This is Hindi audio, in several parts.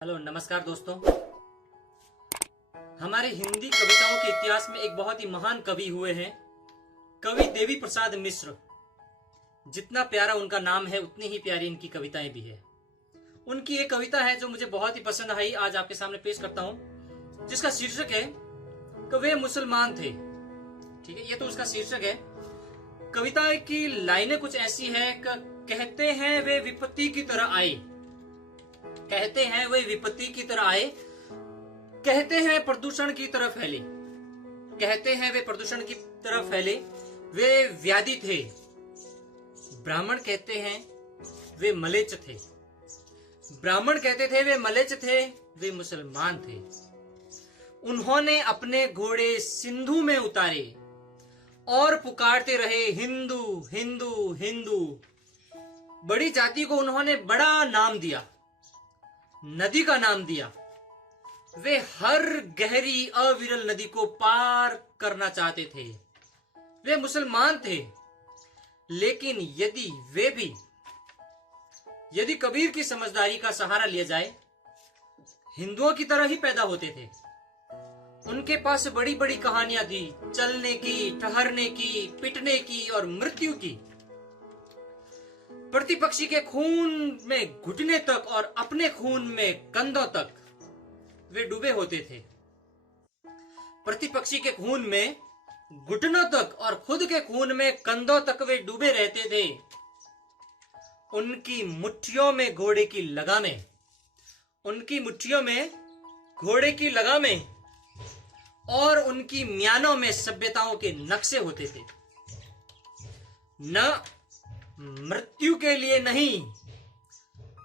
हेलो नमस्कार दोस्तों। हमारे हिंदी कविताओं के इतिहास में एक बहुत ही महान कवि हुए हैं, कवि देवी प्रसाद मिश्र। जितना प्यारा उनका नाम है उतनी ही प्यारी इनकी कविताएं भी है। उनकी एक कविता है जो मुझे बहुत ही पसंद आई, आज आपके सामने पेश करता हूं, जिसका शीर्षक है कि वे मुसलमान थे। ठीक है, ये तो उसका शीर्षक है। कविता की लाइनें कुछ ऐसी है कि कहते हैं वे विपत्ति की तरह आए, कहते हैं वे विपत्ति की तरह आए, कहते हैं प्रदूषण की तरह फैले, कहते हैं वे प्रदूषण की तरह फैले, वे व्याधि थे। ब्राह्मण कहते हैं वे मलेच्छ थे, ब्राह्मण कहते थे वे मलेच्छ थे, वे मुसलमान थे। उन्होंने अपने घोड़े सिंधु में उतारे और पुकारते रहे हिंदू हिंदू हिंदू। बड़ी जाति को उन्होंने बड़ा नाम दिया, नदी का नाम दिया। वे हर गहरी अविरल नदी को पार करना चाहते थे। वे मुसलमान थे, लेकिन यदि कबीर की समझदारी का सहारा लिया जाए, हिंदुओं की तरह ही पैदा होते थे। उनके पास बड़ी बड़ी कहानियां थी, चलने की, ठहरने की, पिटने की और मृत्यु की। प्रतिपक्षी के खून में घुटने तक और अपने खून में कंधों तक वे डूबे होते थे। प्रतिपक्षी के खून में घुटनों तक और खुद के खून में कंधों तक वे डूबे रहते थे। उनकी मुट्ठियों में घोड़े की लगामें, उनकी मुट्ठियों में घोड़े की लगामें और उनकी म्यानों में सभ्यताओं के नक्शे होते थे। न मृत्यु के लिए नहीं,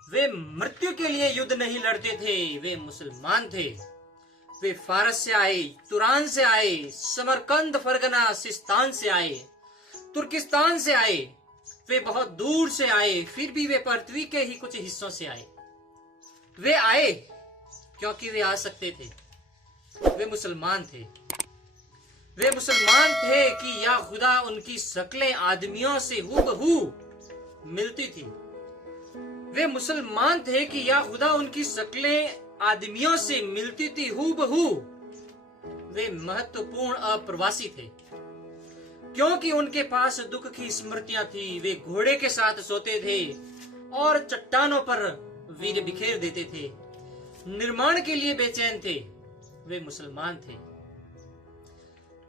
वे मृत्यु के लिए युद्ध नहीं लड़ते थे, वे मुसलमान थे। वे फारस से आए, तुरान से आए, समरकंद, फरगना, सिस्तान से आए, तुर्किस्तान से आए। वे बहुत दूर से आए, फिर भी वे पृथ्वी के ही कुछ हिस्सों से आए। वे आए क्योंकि वे आ सकते थे। वे मुसलमान थे। वे मुसलमान थे कि या खुदा उनकी शक्लें आदमियों से हूबहू मिलती थी। वे मुसलमान थे कि या खुदा उनकी शक्लें आदमियों से मिलती थी हूबहू। वे महत्वपूर्ण अप्रवासी थे क्योंकि उनके पास दुख की स्मृतियां थी। वे घोड़े के साथ सोते थे और चट्टानों पर वीर बिखेर देते थे। निर्माण के लिए बेचैन थे। वे मुसलमान थे।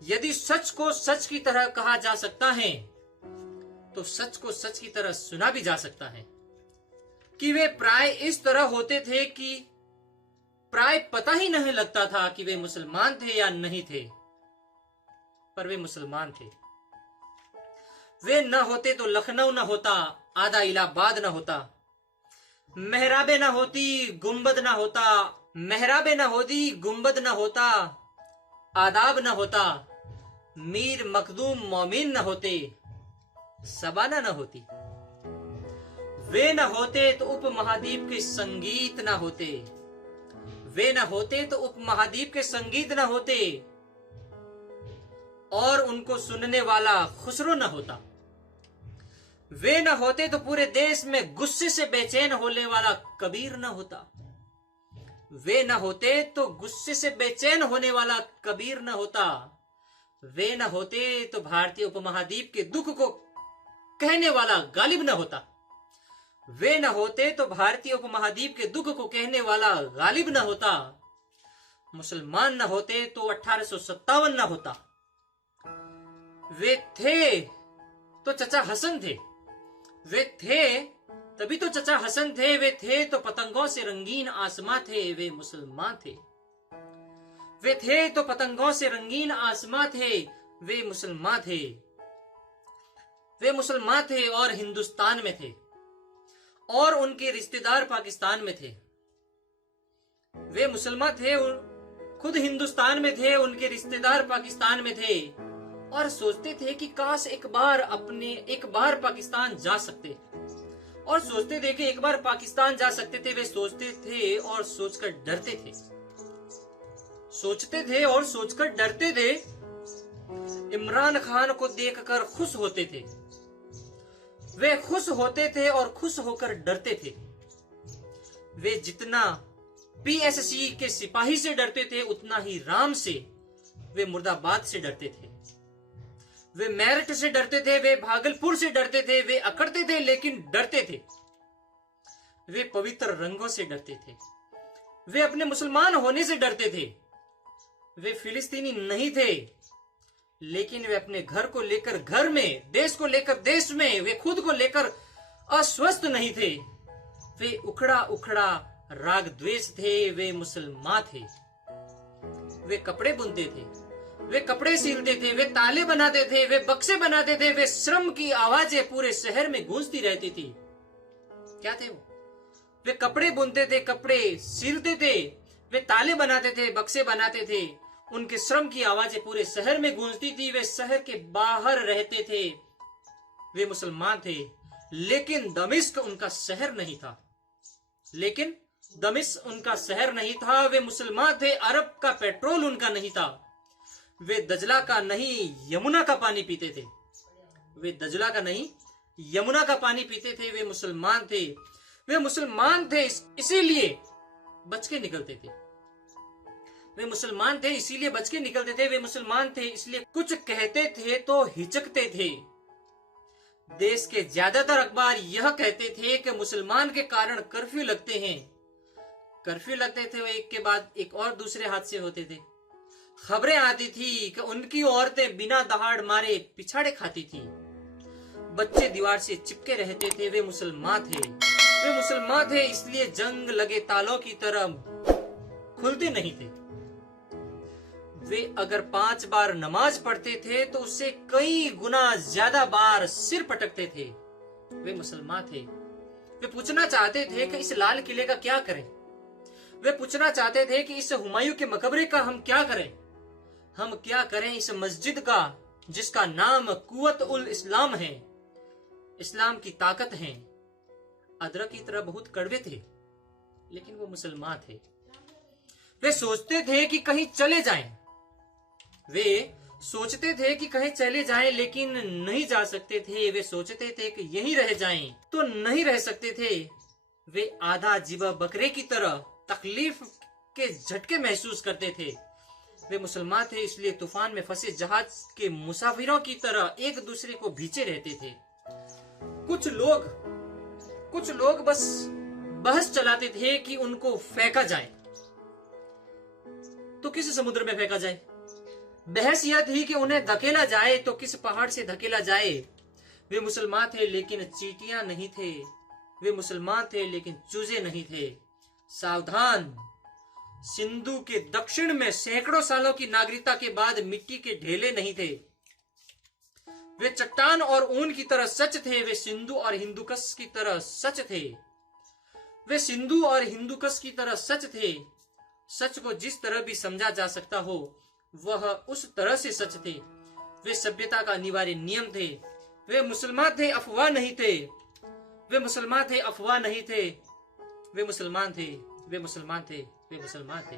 यदि सच को सच की तरह कहा जा सकता है, तो सच को सच की तरह सुना भी जा सकता है कि वे प्राय इस तरह होते थे कि प्राय पता ही नहीं लगता था कि वे मुसलमान थे या नहीं थे, पर वे मुसलमान थे। वे न होते तो लखनऊ न होता, आधा इलाहाबाद न होता, मेहराबे न होती, गुंबद न होता, मेहराबे न होती, गुंबद न होता, आदाब न होता, मीर मखदूम मोमिन न होते, सबाना न होती। वे न होते तो उपमहाद्वीप के संगीत न होते, वे न होते तो उपमहाद्वीप के संगीत न होते, और उनको सुनने वाला खुसरो न होता। वे न होते तो पूरे देश में गुस्से से बेचैन होने वाला कबीर न होता। वे न होते तो गुस्से से बेचैन होने वाला कबीर न होता। वे न होते तो भारतीय उपमहाद्वीप के दुख को कहने वाला गालिब न होता। वे न होते तो भारतीय उपमहाद्वीप के दुख को कहने वाला गालिब न होता। मुसलमान न होते तो 1857 न होता। वे थे तो चचा हसन थे, वे थे तभी तो चचा हसन थे। वे थे तो पतंगों से रंगीन आसमां थे, वे मुसलमान थे। वे थे तो पतंगों से रंगीन आसमां थे, वे मुसलमान थे। वे मुसलमान थे और हिंदुस्तान में थे, और उनके रिश्तेदार पाकिस्तान में थे। वे मुसलमान थे, खुद हिंदुस्तान में थे, उनके रिश्तेदार पाकिस्तान में थे, और सोचते थे कि काश एक बार पाकिस्तान जा सकते, और सोचते थे कि एक बार पाकिस्तान जा सकते थे। वे सोचते थे और सोचकर डरते थे, सोचते थे और सोचकर डरते थे। इमरान खान को देखकर खुश होते थे, वे खुश होते थे और खुश होकर डरते थे। वे जितना पीएससी के सिपाही से डरते थे, उतना ही राम से वे मुर्दाबाद से डरते थे। वे मेरठ से डरते थे, वे भागलपुर से डरते थे, वे अकड़ते थे लेकिन डरते थे। वे पवित्र रंगों से डरते थे, वे अपने मुसलमान होने से डरते थे। वे फिलिस्तीनी नहीं थे, लेकिन वे अपने घर को लेकर घर में, देश को लेकर देश में, वे खुद को लेकर अस्वस्थ नहीं थे। वे उखड़ा उखड़ा राग द्वेष थे, वे मुसलमान थे। वे कपड़े बुनते थे, वे कपड़े सिलते थे, वे ताले बनाते थे, वे बक्से बनाते थे, वे श्रम की आवाजें पूरे शहर में गूंजती रहती थी। क्या थे वो? वे कपड़े बुनते थे, कपड़े सिलते थे, वे ताले बनाते थे, बक्से बनाते थे। उनके श्रम की आवाजें पूरे शहर में गूंजती थी। वे शहर के बाहर रहते थे, वे मुसलमान थे, लेकिन दमिश्क उनका शहर नहीं था। लेकिन दमिश्क उनका शहर नहीं था। वे मुसलमान थे, अरब का पेट्रोल उनका नहीं था। वे दजला का नहीं यमुना का पानी पीते थे। वे दजला का नहीं यमुना का पानी पीते थे। वे मुसलमान थे, वे मुसलमान थे, इसीलिए बच के निकलते थे। वे मुसलमान थे, इसीलिए बच के निकलते थे। वे मुसलमान थे, इसलिए कुछ कहते थे तो हिचकते थे। देश के ज्यादातर अखबार यह कहते थे कि मुसलमान के कारण कर्फ्यू लगते हैं। कर्फ्यू लगते थे, वो एक के बाद एक और दूसरे हादसे होते थे। खबरें आती थी कि उनकी औरतें बिना दहाड़ मारे पिछाड़े खाती थी। बच्चे दीवार से चिपके रहते थे। वे मुसलमान थे, वे मुसलमान थे, इसलिए जंग लगे तालों की तरह खुलते नहीं थे। वे अगर 5 बार नमाज पढ़ते थे तो उससे कई गुना ज्यादा बार सिर पटकते थे। वे मुसलमान थे। वे पूछना चाहते थे कि इस लाल किले का क्या करें। वे पूछना चाहते थे कि इस हुमायूं के मकबरे का हम क्या करें। हम क्या करें इस मस्जिद का, जिसका नाम कुव्वत उल इस्लाम है, इस्लाम की ताकत है। अदरक की तरह बहुत कड़वे थे, लेकिन वो मुसलमान थे। वे सोचते थे कि कहीं चले जाएं। वे सोचते थे कि कहीं चले जाएं, लेकिन नहीं जा सकते थे। वे सोचते थे कि यहीं रह जाएं, तो नहीं रह सकते थे। वे आधा जिबा बकरे की तरह तकलीफ के झटके महसूस करते थे। वे मुसलमान थे, इसलिए तूफान में फंसे जहाज के मुसाफिरों की तरह एक दूसरे को भींचे रहते थे। कुछ लोग बस बहस चलाते थे कि उनको फेंका जाए तो किस समुद्र में फेंका जाए। बहस यह थी कि उन्हें धकेला जाए तो किस पहाड़ से धकेला जाए। वे मुसलमान थे, लेकिन चींटियां नहीं थे। वे मुसलमान थे, लेकिन चूजे नहीं थे। सावधान, सिंधु के दक्षिण में सैकड़ों सालों की नागरिकता के बाद मिट्टी के ढेले नहीं थे। वे चट्टान और ऊन की तरह सच थे। वे सिंधु और हिंदुकश की तरह सच थे। वे सिंधु और हिंदुकश की तरह सच थे। सच को जिस तरह भी समझा जा सकता हो, वह उस तरह से सच थे। वे सभ्यता का अनिवार्य नियम थे। वे मुसलमान थे, अफवाह नहीं थे। वे मुसलमान थे, अफवाह नहीं थे। वे मुसलमान थे, वे मुसलमान थे, वे मुसलमान थे।